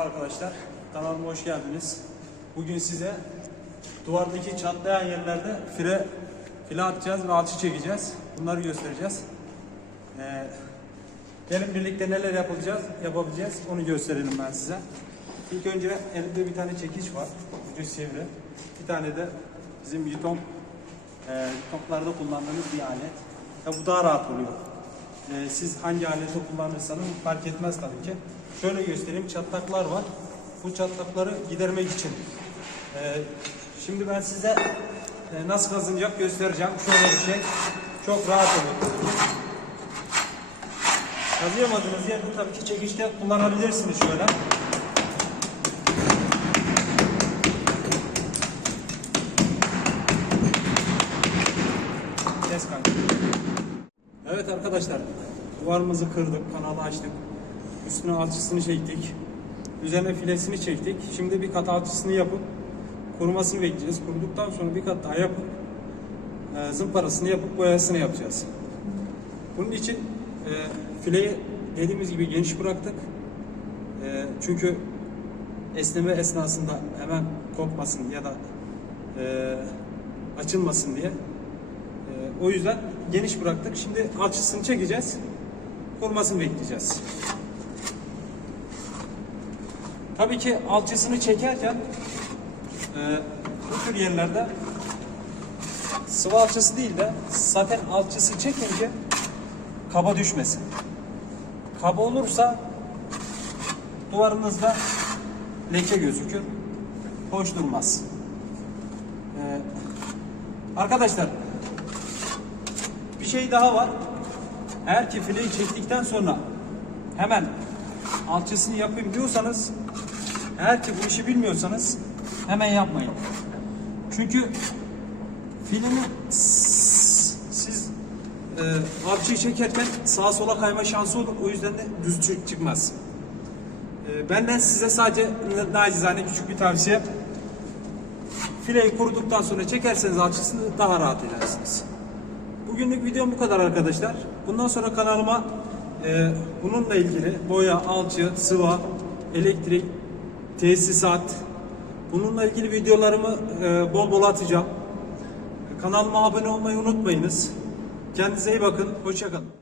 Merhaba arkadaşlar, kanalıma hoş geldiniz. Bugün size duvardaki çatlayan yerlerde fire file atacağız ve alçı çekeceğiz. Bunları göstereceğiz. Ee, gelin birlikte neler yapacağız, yapabileceğiz onu gösterelim ben size. İlk önce elimde bir tane çekiç var, ucu sivri. Bir tane de bizim yutom, e, yutomlarda kullandığımız bir alet. Ya bu daha rahat oluyor. Ee, siz hangi aleti kullanırsanız fark etmez tabii ki. Şöyle göstereyim çatlaklar var. Bu çatlakları gidermek için. Ee, şimdi ben size e, nasıl kazınacak göstereceğim. Şöyle bir şey. Çok rahat oluyor. Kazıyamadığınız yerde tabii ki çekiçte kullanabilirsiniz şöyle. Evet arkadaşlar, duvarımızı kırdık, kanalı açtık. Üstüne alçısını çektik. Üzerine filesini çektik. Şimdi bir kat alçısını yapıp kurumasını bekleyeceğiz. Kuruduktan sonra bir kat daha yapıp e, zımparasını yapıp boyasını yapacağız. Bunun için e, fileyi dediğimiz gibi geniş bıraktık. E, çünkü esneme esnasında hemen kopmasın ya da e, açılmasın diye. Ee, o yüzden geniş bıraktık. Şimdi alçısını çekeceğiz. Kurumasını bekleyeceğiz. Tabii ki alçısını çekerken e, bu tür yerlerde sıvı alçısı değil de saten alçısı çekince kaba düşmesin. Kaba olursa duvarınızda leke gözükür. Hoş durmaz. Ee, arkadaşlar bir şey daha var. Eğer ki fileyi çektikten sonra hemen alçısını yapayım diyorsanız eğer ki bu işi bilmiyorsanız hemen yapmayın. Çünkü filmi siz e, alçıyı çekerken sağa sola kayma şansı olur. O yüzden de düz çı- çıkmaz. E, benden size sadece nacizane küçük bir tavsiye. Fileyi kuruduktan sonra çekerseniz alçısını daha rahat edersiniz. Bugünlük videom bu kadar arkadaşlar. Bundan sonra kanalıma e, bununla ilgili boya, alçı, sıva, elektrik, tesisat bununla ilgili videolarımı e, bol bol atacağım. Kanalıma abone olmayı unutmayınız. Kendinize iyi bakın. Hoşçakalın.